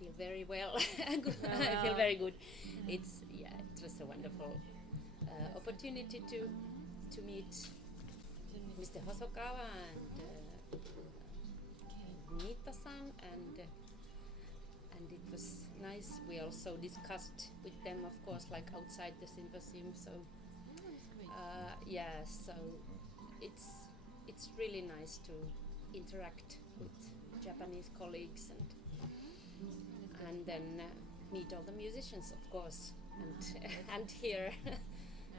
feel very well. I feel very good. It was a wonderful opportunity to meet Mr. Hosokawa and Nita-san, and it was nice. We also discussed with them, of course, like outside the symposium. So so it's really nice to interact with Japanese colleagues and then meet all the musicians, of course, and hear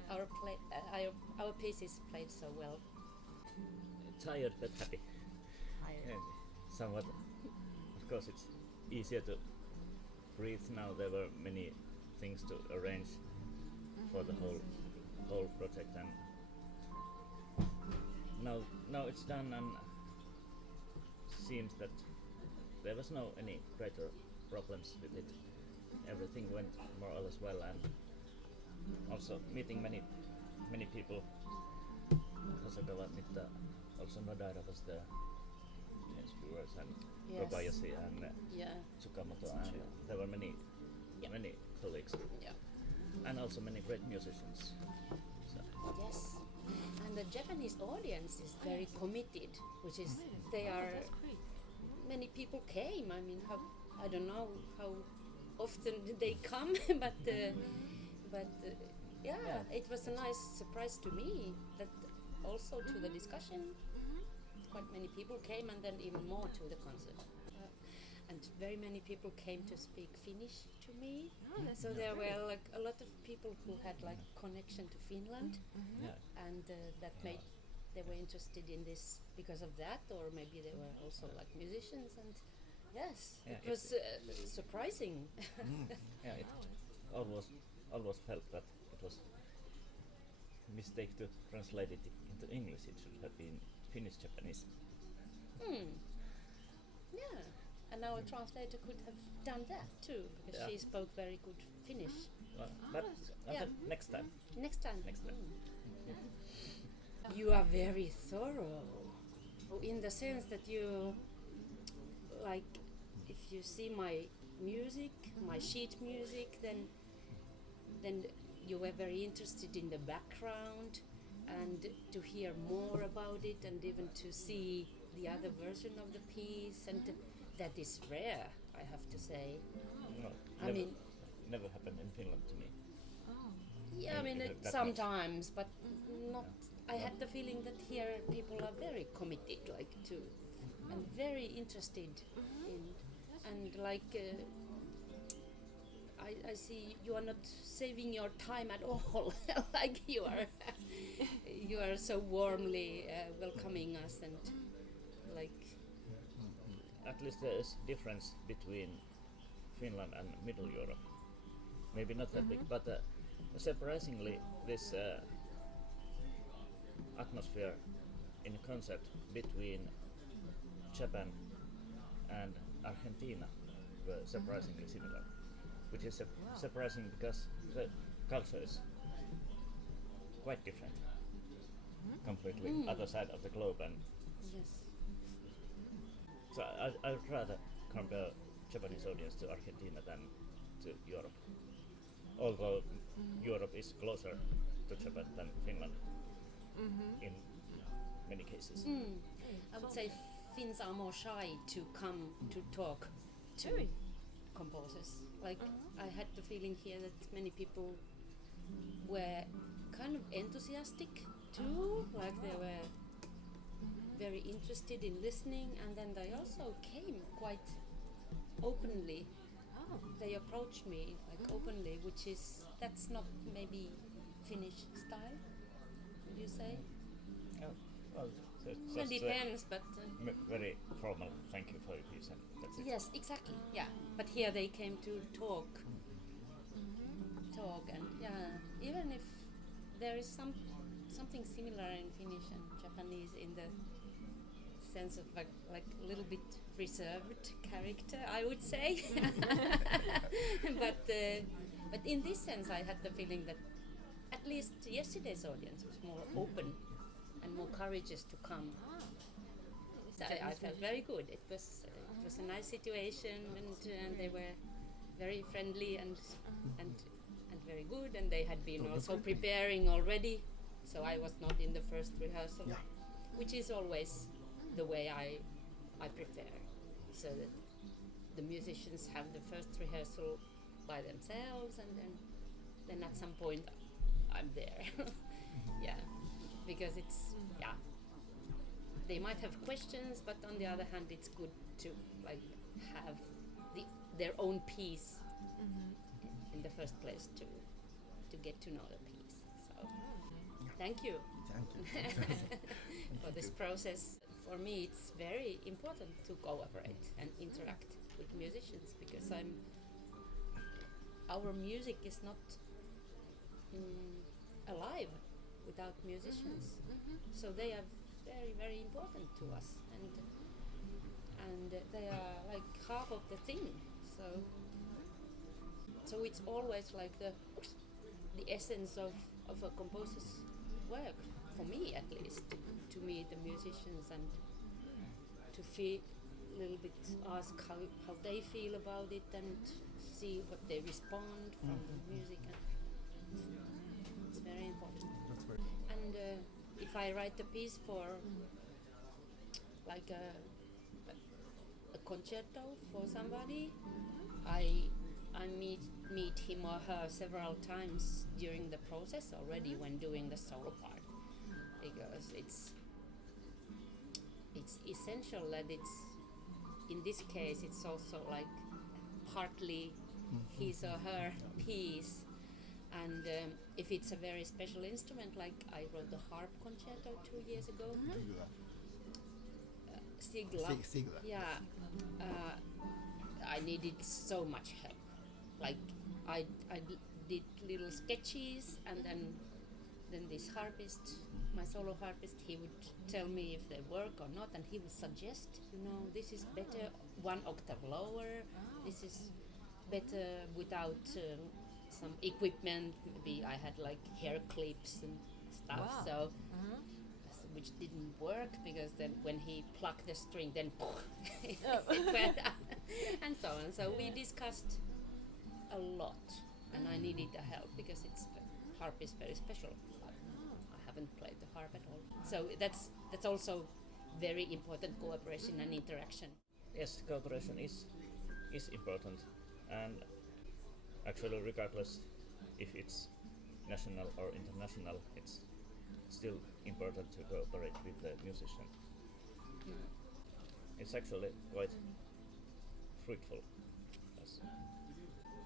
our pieces played so well. Tired but happy. Somewhat. Of course, it's easier to breathe now. There were many things to arrange for the whole project, and now it's done, and seems that there was no any greater problems with it. Everything went more or less well, and also meeting many people. Hosokawa, Nitta, also Nodaira was there, James Viewers, and Kobayashi and Tsukamoto, and there were many colleagues, and also many great musicians. So. Yes, and the Japanese audience is very committed, which is many people came. I mean, I don't know how often they come, but it was a nice surprise to me that also to the discussion quite many people came, and then even more to the concert. And very many people came to speak Finnish to me. So there were like a lot of people who had like connection to Finland, and that made they were interested in this because of that, or maybe they were also like musicians, and it was surprising. It always felt that it was a mistake to translate it into English. It should have been Finnish-Japanese. And our translator could have done that too, because she spoke very good Finnish. But next time. Next time. You are very thorough, in the sense that you, like, if you see my music, my sheet music, then you were very interested in the background and to hear more about it, and even to see the other version of the piece, and that is rare, I have to say. No, never happened in Finland to me. Yeah, I mean, sometimes, but not. I had the feeling that here people are very committed, like and very interested in, and like I see you are not saving your time at all. Like you are so warmly welcoming us, and like. At least there is difference between Finland and Middle Europe. Maybe not that big, but surprisingly, this atmosphere in concert between Japan and Argentina were surprisingly similar, which is surprising because the culture is quite different, completely other side of the globe, and so I would rather compare Japanese audience to Argentina than to Europe, although Europe is closer to Japan than Finland in many cases. I would say Finns are more shy to come to talk to composers. Like I had the feeling here that many people were kind of enthusiastic too, like they were very interested in listening, and then they also came quite openly. They approached me like openly, that's not maybe Finnish style, would you say? Well, it depends, but very formal. Thank you for your piece, and that's it. Yes, exactly. Yeah, but here they came to talk, and even if there is something similar in Finnish and Japanese in the sense of like a little bit reserved character, I would say. But in this sense, I had the feeling that at least yesterday's audience was more open and more courageous to come. I felt very good. It was a nice situation, and they were very friendly and very good, and they had been also preparing already, so I was not in the first rehearsal, which is always the way I prefer, so that the musicians have the first rehearsal by themselves, and then at some point I'm there. Because it's they might have questions, but on the other hand it's good to like have their own piece in the first place to get to know the piece. So thank you for this process. For me it's very important to cooperate and interact with musicians, because our music is not alive without musicians. So they are very, very important to us, and they are like half of the thing. So it's always like the essence of a composer's work, for me at least, to meet the musicians and to feel a little bit, ask how they feel about it, and see what they respond from the music. And it's very important. That's very And if I write a piece for like a concerto for somebody, I meet him or her several times during the process already when doing the solo part, because it's essential that it's, in this case it's also like partly his or her piece. And if it's a very special instrument, like I wrote the harp concerto 2 years ago. Sigla. Yeah. I needed so much help. Like I did little sketches, and then this harpist, my solo harpist, he would tell me if they work or not, and he would suggest, this is better 1 octave lower, this is better without some equipment. Maybe I had like hair clips and stuff, so which didn't work, because then when he plucked the string, then it went up, and so on. So we discussed a lot, and I needed the help because harp is very special. I haven't played the harp at all, so that's also very important, cooperation and interaction. Yes, cooperation is important, and actually regardless if it's national or international, it's still important to cooperate with the musician. It's actually quite fruitful.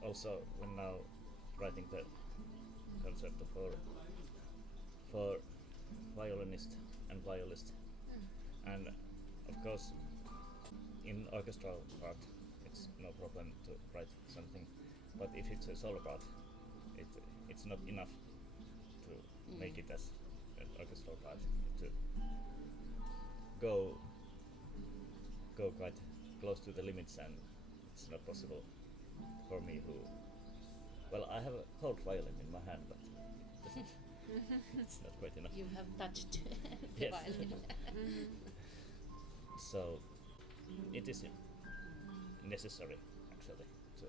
Also, when now writing the concerto for violinist and violist, and of course in orchestral part it's no problem to write something, but if it's a solo part, it's not enough to make it as an orchestral part, to go quite close to the limits, and it's not possible for me I have a whole violin in my hand, but it's not quite enough. You have touched the violin. So it is necessary actually to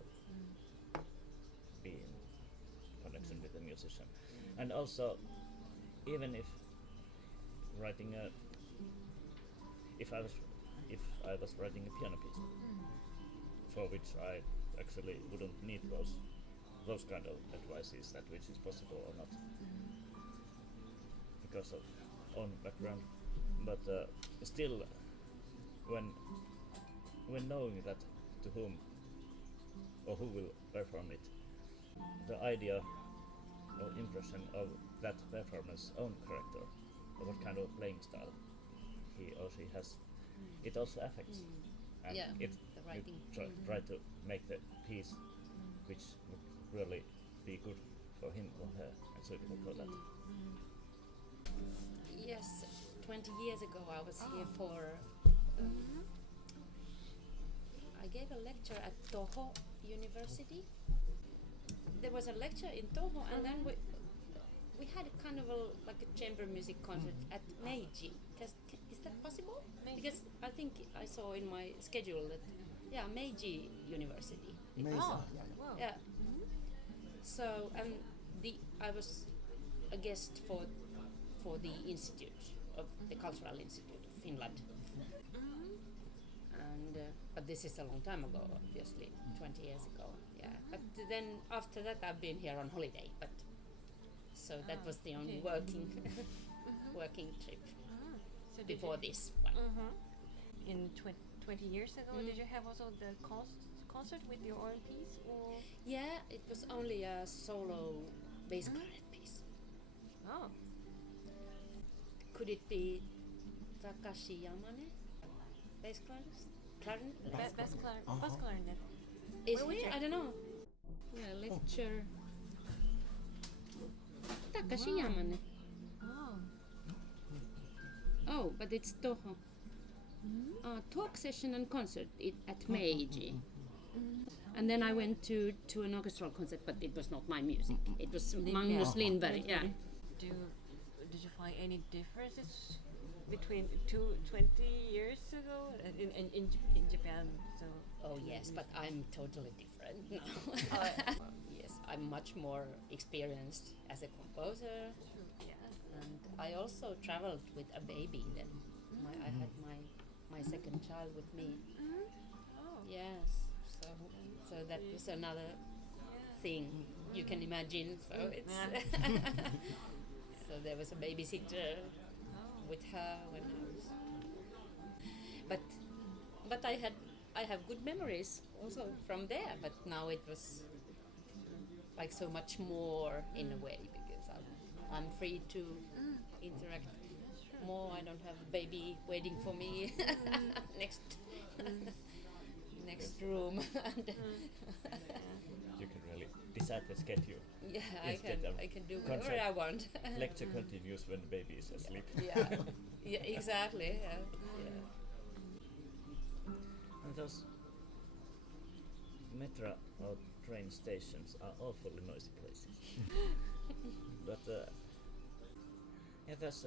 be in connection with the musician. And also, even if writing if I was writing a piano piece, for which I actually wouldn't need those kind of advices, that which is possible or not, because of own background. But still, when knowing that to whom or who will perform it, the idea or impression of that performer's own character, or what kind of playing style he or she has, it also affects. And the writing. Try to make the piece which would really be good for him or her, and suitable for that. Yes, 20 years ago I was here for I gave a lecture at Toho University. There was a lecture in Toho, and then we had a kind of like a chamber music concert at Meiji. Is that possible? Meiji? Because I think I saw in my schedule that, Meiji University. Oh, Yeah. wow. Yeah. So I was a guest for the institute of the Cultural Institute of Finland. And but this is a long time ago, obviously, 20 years ago. Yeah. But then after that, I've been here on holiday. But so that was the only okay. working trip So did before you, this one. in 20 years ago, did you have also the concert with your own piece, or? Yeah, it was only a solo bass clarinet piece. Oh, Could it be Takashi Yamane? Bass clarinet? bass clarinet. Is Where was it? it? I don't know. Yeah, lecture. Takashi Yamane. Oh, Oh, but it's Toho. Talk session and concert at Meiji. And then I went to an orchestral concert, but it was not my music. It was Magnus Lindberg. Yeah. did you find any differences between 20 years ago in Japan? So. Oh yes, but I'm totally different now. Yes, I'm much more experienced as a composer, Yeah. and I also traveled with a baby then. I had my second child with me. Oh. Yes, so that was another thing you can imagine. So it's so there was a babysitter with her when I was. But I have good memories also from there. But now it was like so much more in a way because I'm free to interact more. I don't have a baby waiting for me next room. You can really decide the schedule. Yeah, Instead of I can do concert. whatever I want. Lecture continues when the baby is asleep. Yeah, exactly. Yeah. And those metro or train stations are awfully noisy places. But there's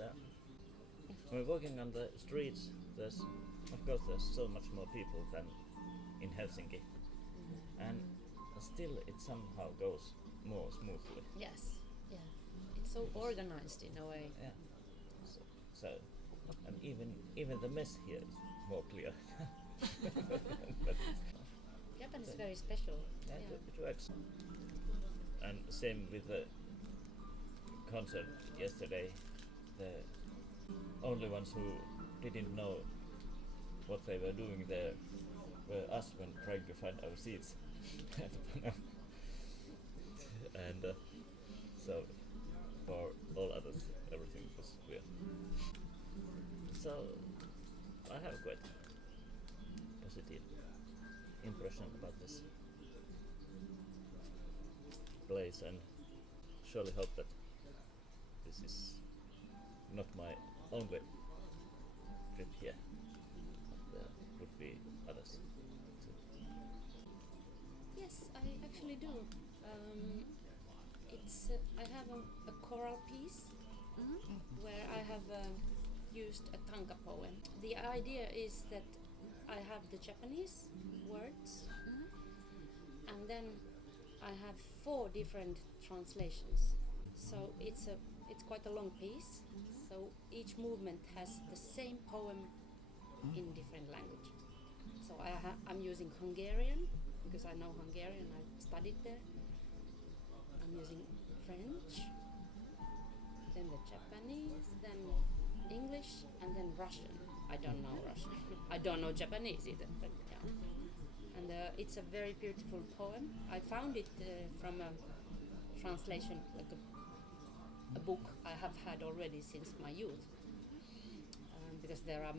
when walking on the streets, there's so much more people than in Helsinki, and still it somehow goes more smoothly. Yes. Yeah. It's so organized in a way. Yeah. So and even the mess here is more clear. But Japan is very special. it works. And same with the concert yesterday. The only ones who didn't know what they were doing there were us when trying to find our seats. And so for all others, everything was weird. So I have a quite positive impression about this place, and surely hope that this is not my only trip here. There would be others too. Yes, I actually do. It's I have a choral piece where I have used a tanka poem. The idea is that I have the Japanese words, and then I have 4 different translations. So it's quite a long piece. So each movement has the same poem in different language. So I'm using Hungarian because I know Hungarian. I studied there. I'm using French, then the Japanese, then English, and then Russian. I don't know Russian. I don't know Japanese either. But yeah. And it's a very beautiful poem. I found it from a translation, like a book I have had already since my youth, because there are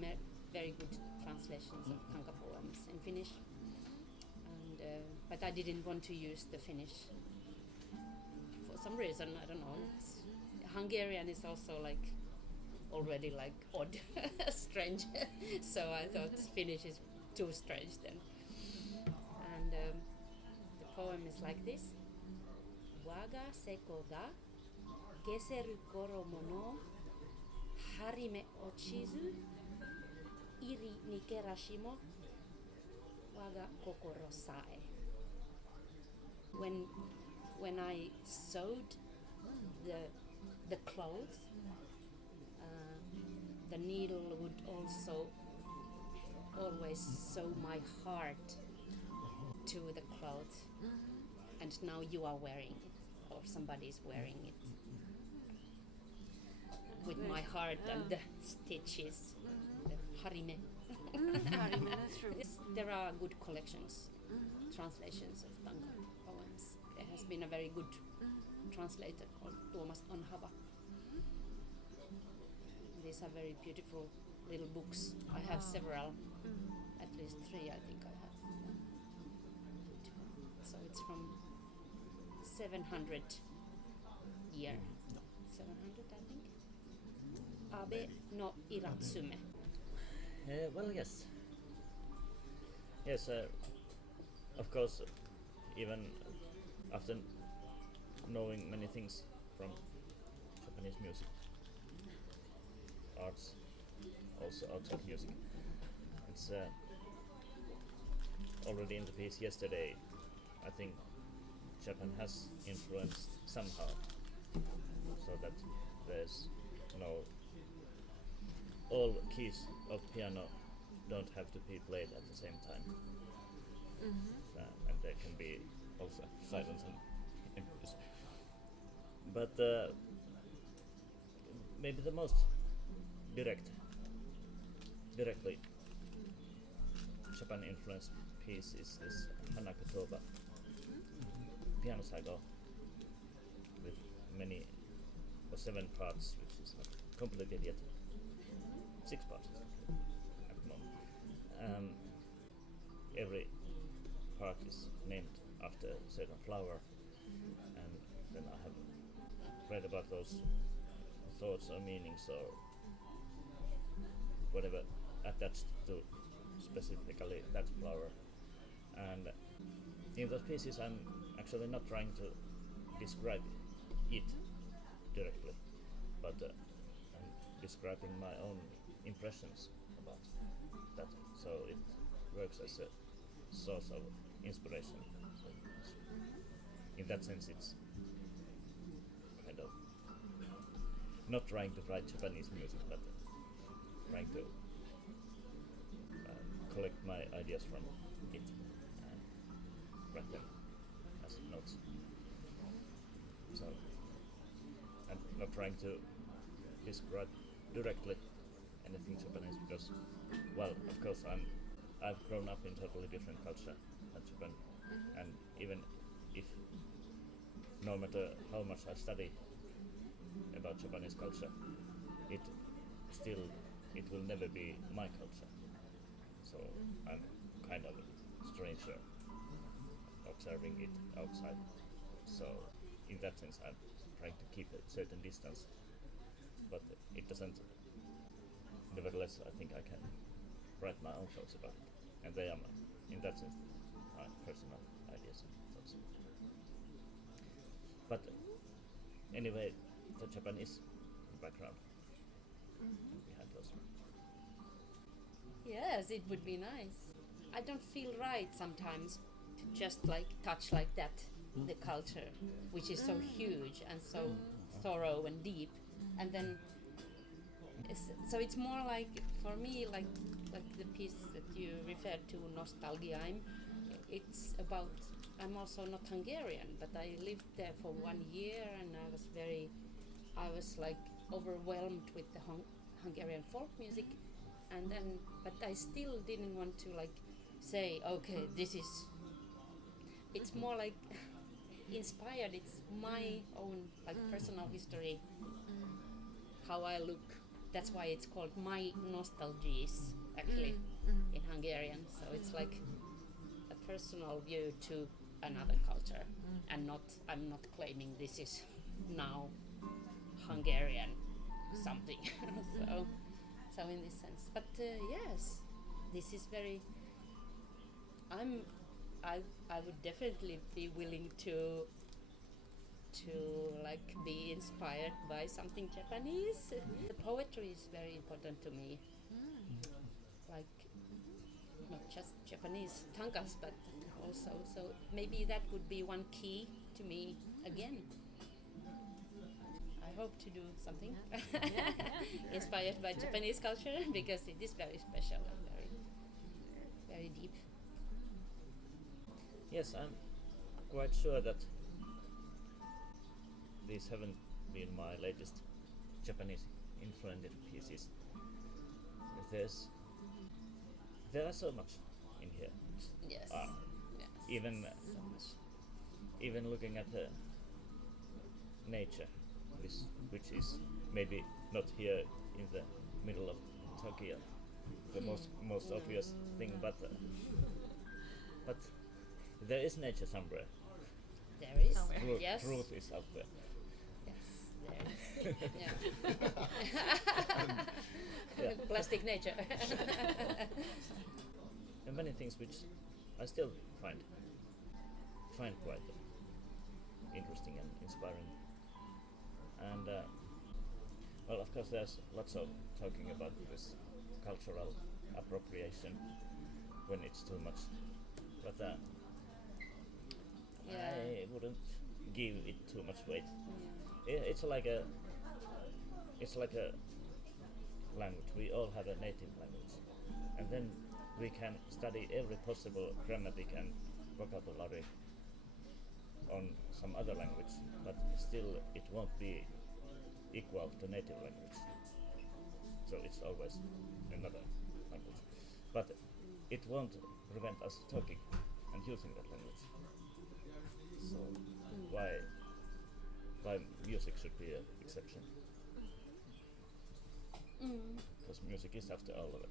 very good translations of tanka poems in Finnish. And but I didn't want to use the Finnish for some reason. I don't know. Hungarian is also like already like odd, strange. So I thought Finnish is too strange then. And the poem is like this. Waga seko ga geseru koromo no harime ochizu iri ni kerashimo waga kokoro sae. When I sewed the clothes, the needle would also always sew my heart to the clothes, and now you are wearing it, or somebody is wearing it with my heart and the stitches, the harime. That's true. There are good collections, translations of tango poems. There has been a very good translator called Tuomas Onhava. These are very beautiful little books. I have several, at least 3 I think I have. So it's from 700 year. 700 I think. Abe no Iratsume. Well, yes. Yes, of course, even after knowing many things from Japanese music, arts, also outside music, it's already in the piece yesterday, I think Japan has influenced somehow, so that there's no, all keys of piano don't have to be played at the same time. And there can be also silence and impulse. But maybe the most directly Japan influenced piece is this Hanaka Toba piano saga with many or 7 parts, which is not completed yet. 6 parts at the moment. Every part is named after a certain flower, and then I have read about those thoughts or meanings or whatever attached to specifically that flower. And in those pieces I'm actually not trying to describe it directly, but I'm describing my own impressions about that, so it works as a source of inspiration. So in that sense it's kind of not trying to write Japanese music, but trying to collect my ideas from it and write them as notes. So I'm not trying to describe directly anything Japanese because, well, of course I've grown up in totally different culture than Japan, and even if no matter how much I study about Japanese culture, it will never be my culture. So I'm kind of a stranger observing it outside. So in that sense I'm trying to keep a certain distance, but it doesn't, nevertheless I think I can write my own thoughts about it, and they are in that sense my personal ideas and thoughts. But anyway, the Japanese background behind those. Yes, it would be nice. I don't feel right sometimes to just like touch like that the culture, which is so huge and so thorough and deep, and then so it's more like for me like the piece that you referred to, Nostalgia. It's about, I'm also not Hungarian, but I lived there for 1 year and I was like overwhelmed with the Hungarian folk music, and then but I still didn't want to like say okay, this is, it's more like inspired, it's my own like personal history, how I look. That's why it's called My Nostalgies actually in Hungarian, so it's like a personal view to another culture, and I'm not claiming this is now Hungarian something. so in this sense, but yes, this is very, I would definitely be willing to like be inspired by something Japanese. The poetry is very important to me. not just Japanese tangas, but also, so maybe that would be one key to me again. I hope to do something inspired by Japanese culture, because it is very special and very, very deep. Yes, I'm quite sure that these haven't been my latest Japanese influenced pieces. There are so much in here. Yes. Yes. Even so much. even looking at the nature, which is maybe not here in the middle of Tokyo, the most obvious thing, but there is nature somewhere. There is. Yes. Truth is out there. Yes, there is. Yeah. Plastic nature. And many things which I still find quite interesting and inspiring. And well, of course, there's lots of talking about this cultural appropriation when it's too much, but I wouldn't give it too much weight. It's like a language. We all have a native language, and then we can study every possible grammatic and vocabulary on some other language, but still it won't be equal to native language. So it's always another language, but it won't prevent us talking and using that language. So why music should be an exception? Because music is, after all, the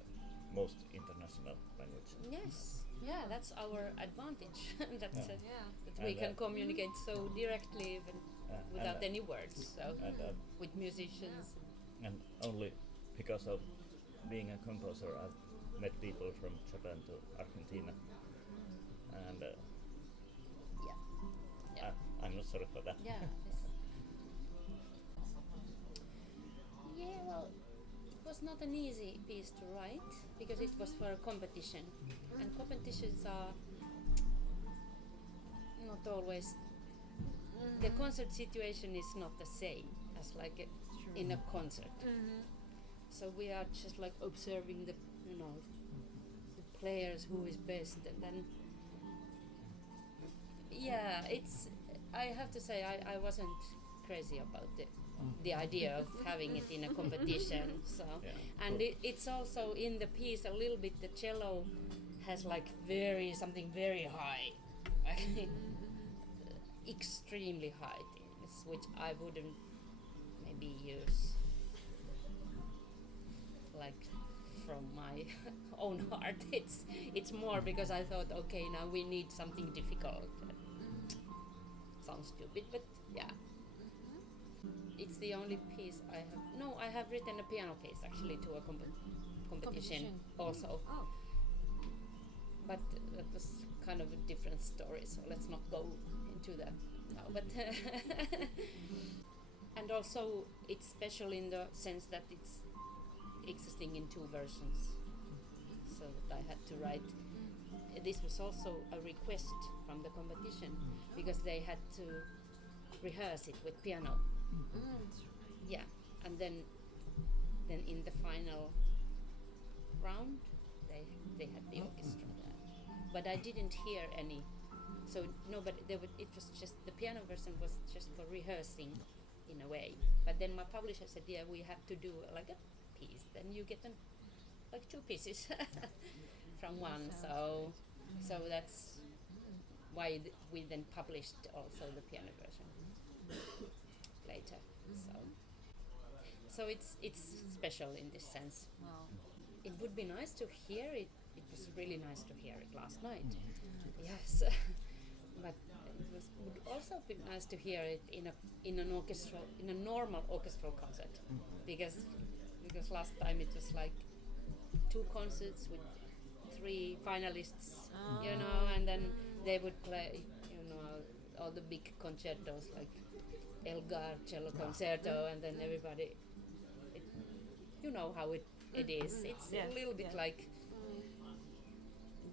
most international language. Yes, yeah, that's our advantage. That we And, can communicate so directly even without any words. So And, with musicians. and only because of being a composer, I've met people from Japan to Argentina, and Yeah. I'm not sorry for that. Yeah. Yeah, well, it was not an easy piece to write because it was for a competition, and competitions are not always. The concert situation is not the same as like in a concert. So we are just like observing the players who is best, and then I have to say I wasn't crazy about the idea of having it in a competition. So and it's also in the piece a little bit. The cello has like something very high, extremely high things, which I wouldn't maybe use like from my own heart. It's more because I thought, okay, now we need something difficult. Sounds stupid, but yeah. It's the only piece I have. No, I have written a piano piece actually to a competition also. Oh. But that was kind of a different story, so let's not go into that now. But and also it's special in the sense that it's existing in two versions, so that I had to write. This was also a request from the competition because they had to rehearse it with piano. Yeah, and then in the final round they had the orchestra there, but I didn't hear any. So nobody. It was just the piano version was just for rehearsing, in a way. But then my publisher said, "Yeah, we have to do like a piece. Then you get like two pieces from one." So that's why we then published also the piano version later. So it's special in this sense. Wow. It would be nice to hear it. It was really nice to hear it last night. Yes, but it would also be nice to hear it in a normal orchestral concert, because last time it was like two concerts with three finalists, and then they would play, all the big concertos like Elgar cello concerto, and then everybody, you know how it is. It's a little bit like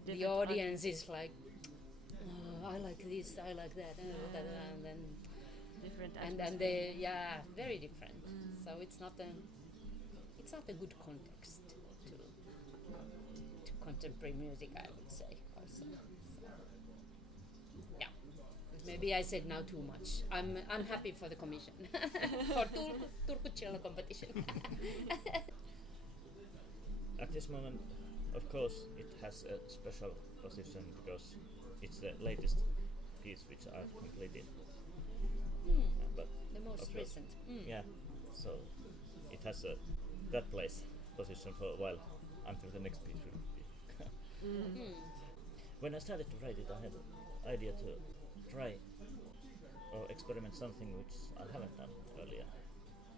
the audience is like, oh, I like this, I like that, and then different and they very different. So it's not a good context to contemporary music, I would say also. So, yeah, maybe I said now too much. I'm happy for the commission for Turku cello competition. At this moment, of course, it has a special position because it's the latest piece which I've completed. But The most recent. yeah, so it has that place position for a while until the next piece will be. When I started to write it, I had an idea to try or experiment something which I haven't done earlier,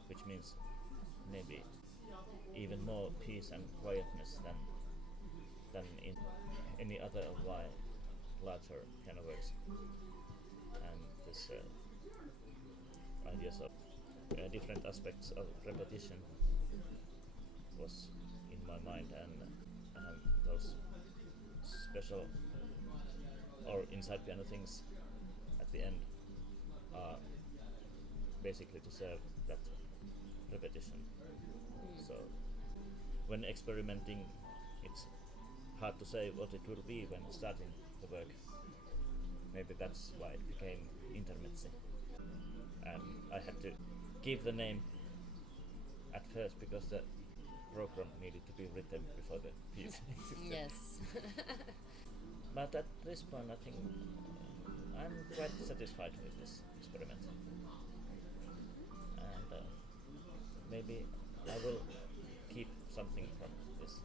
which means maybe even more peace and quietness than in any other of my larger piano works. And this ideas of different aspects of repetition was in my mind, and those special or inside piano things at the end are basically to serve that repetition. So when experimenting, it's hard to say what it will be when starting the work. Maybe that's why it became Intermezzi. And I had to give the name at first because the program needed to be written before the piece existed. Yes. But at this point, I think I'm quite satisfied with this experiment. And maybe I will keep something from this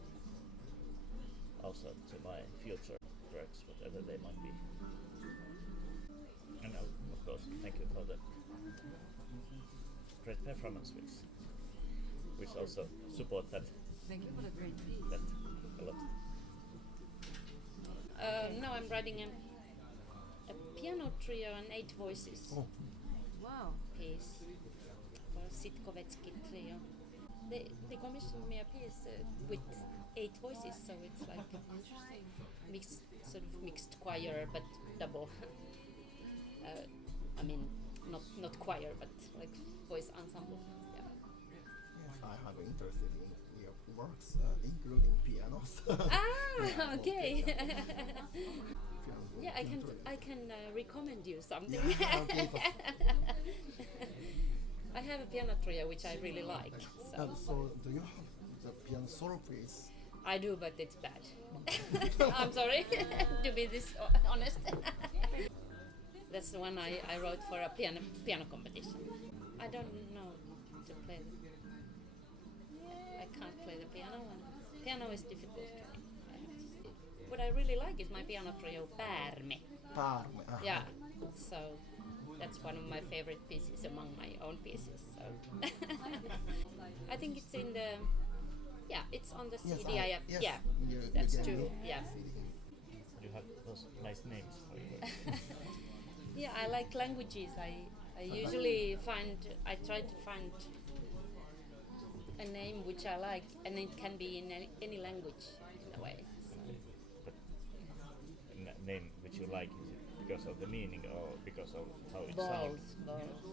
also to my future works, whatever they might be. And of course, thank you for the great performance, which also support that Thank you for the great piece. that a lot. Now I'm writing a piano trio and 8 voices Wow. piece for Sitkovetsky trio. They commissioned me a piece with 8 voices, so it's like mixed choir but double. I mean, not choir but like voice ensemble. Yeah. Yes, I have interested in your works, including pianos. Okay. Piano- Yeah, I piano- can recommend you something. Yeah, okay, I have a piano trio which I really like. so do you have the piano solo piece? I do, but it's bad. I'm sorry to be this honest. That's the one I wrote for a piano competition. I don't know to play. I can't play the piano one. Piano is difficult to me. I have to say. What I really like is my piano trio Pärme. Parme. Yeah, so that's one of my favorite pieces among my own pieces. So I think it's in the it's on the Yes, CD. yes, Yeah, you that's gave true. me Yeah. CD. You have those nice names for your work. Yeah, I like languages. I usually I try to find a name which I like, and it can be in any language in a way. So. But name which you like, is it because of the meaning or because of how it sounds? Both.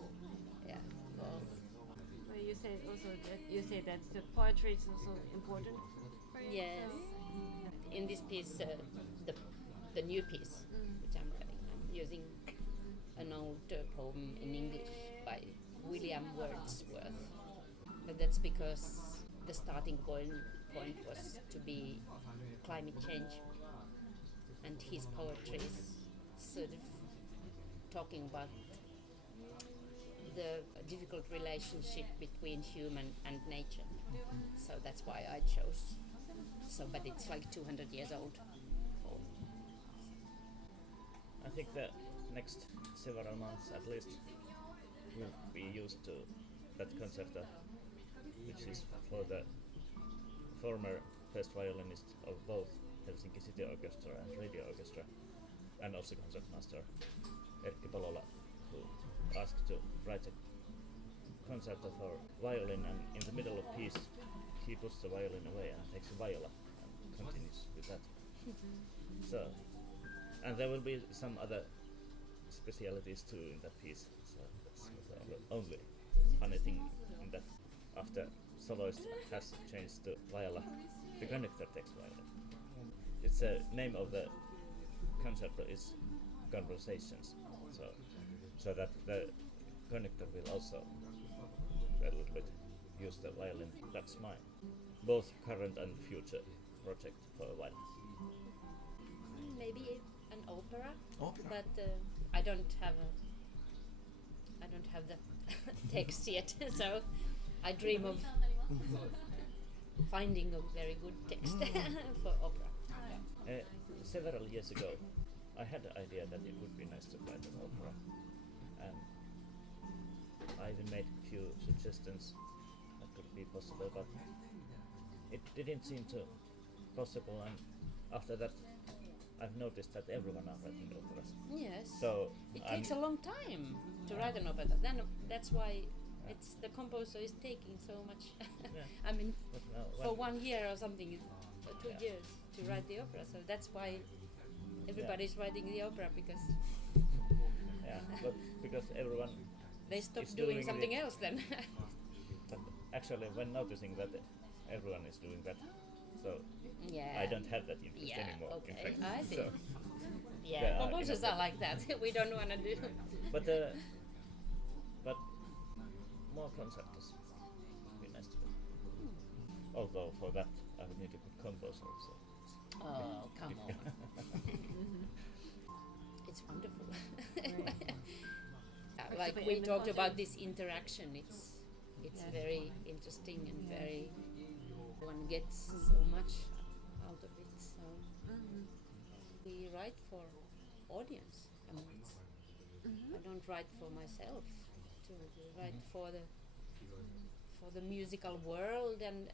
Yeah, both. Well, you said that the poetry is also important for you. Yes. In this piece, the new piece which I'm writing, I'm using an old poem in English by William Wordsworth. But that's because the starting point was to be climate change, and his poetry is sort of talking about the difficult relationship between human and nature. So that's why I chose. So, but it's like 200 years old. I think the next several months at least will be used to that concerto, which is for the former first violinist of both Helsinki City Orchestra and Radio Orchestra, and also concertmaster Erkki Palola, who asked to write a concerto for violin, and in the middle of piece he puts the violin away and takes a viola and continues with that. So, and there will be some other specialities too in that piece. So that's the only funny thing in that. After soloist has changed to viola, the conductor takes viola. It's the name of the concerto is conversations. So that the conductor will also a little bit use the violin. That's my both current and future project for a while. Maybe an opera, Opera. but I don't have the text yet, so I dream of finding a very good text for opera. Several years ago, I had the idea that it would be nice to write an opera, and I even made a few suggestions that could be possible, but it didn't seem to possible. And after that, I've noticed that everyone are writing operas. Yes. So It takes a long time to write an opera. Then that's why it's the composer is taking so much. Yeah. I mean, But now for when- 1 year or something, or 2 Yeah. years to write the opera. So that's why everybody's writing the opera, because yeah, but because everyone they stop is doing doing something it. else then. But actually, when noticing that everyone is doing that, so Yeah. I don't have that interest Yeah, anymore. okay, In fact, I see. So, Yeah, Yeah, composers you know, are like that. We don't want to do. but more concerts would be nice to do. Although for that I would need a good composer. So Oh, come on. It's wonderful. Like Except we in the talked about concert- this interaction, it's Yes. very interesting and Yeah. very one gets so much out of it. So we write for audience. I mean, I don't write for myself. To write for the musical world and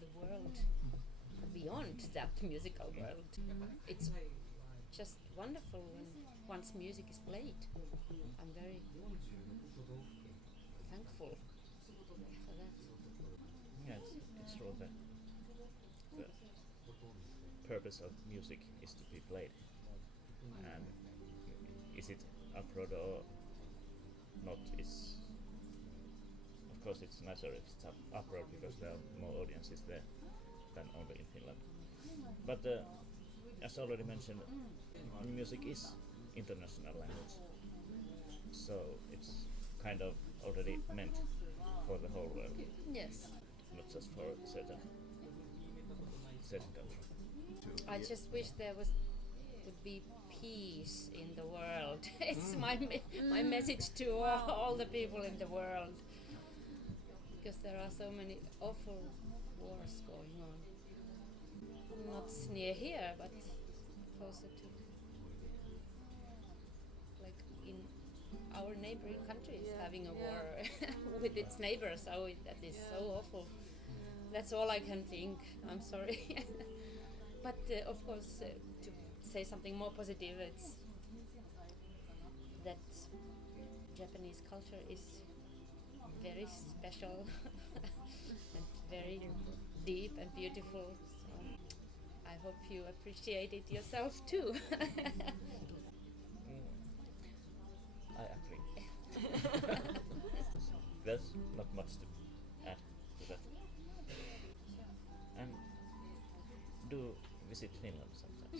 the world beyond that musical world. It's just wonderful when once music is played. I'm very thankful for that. yeah, it's true that the purpose of music is to be played, and is it abroad or not is. Of course, it's nicer if it's abroad because there are more audiences there than only in Finland. But as already mentioned, music is international language, so it's kind of already meant for the whole world, Yes. not just for certain country. I just wish there would be peace in the world. It's my message to all the people in the world, because there are so many awful wars going on. Not near here, but closer to, like in our neighboring countries, having a war with its neighbors. So that is so awful. That's all I can think. I'm sorry. But of course, to say something more positive, it's that Japanese culture is very special and very deep and beautiful. So I hope you appreciate it yourself too. I agree. There's not much to add to that. And do visit Finland sometime.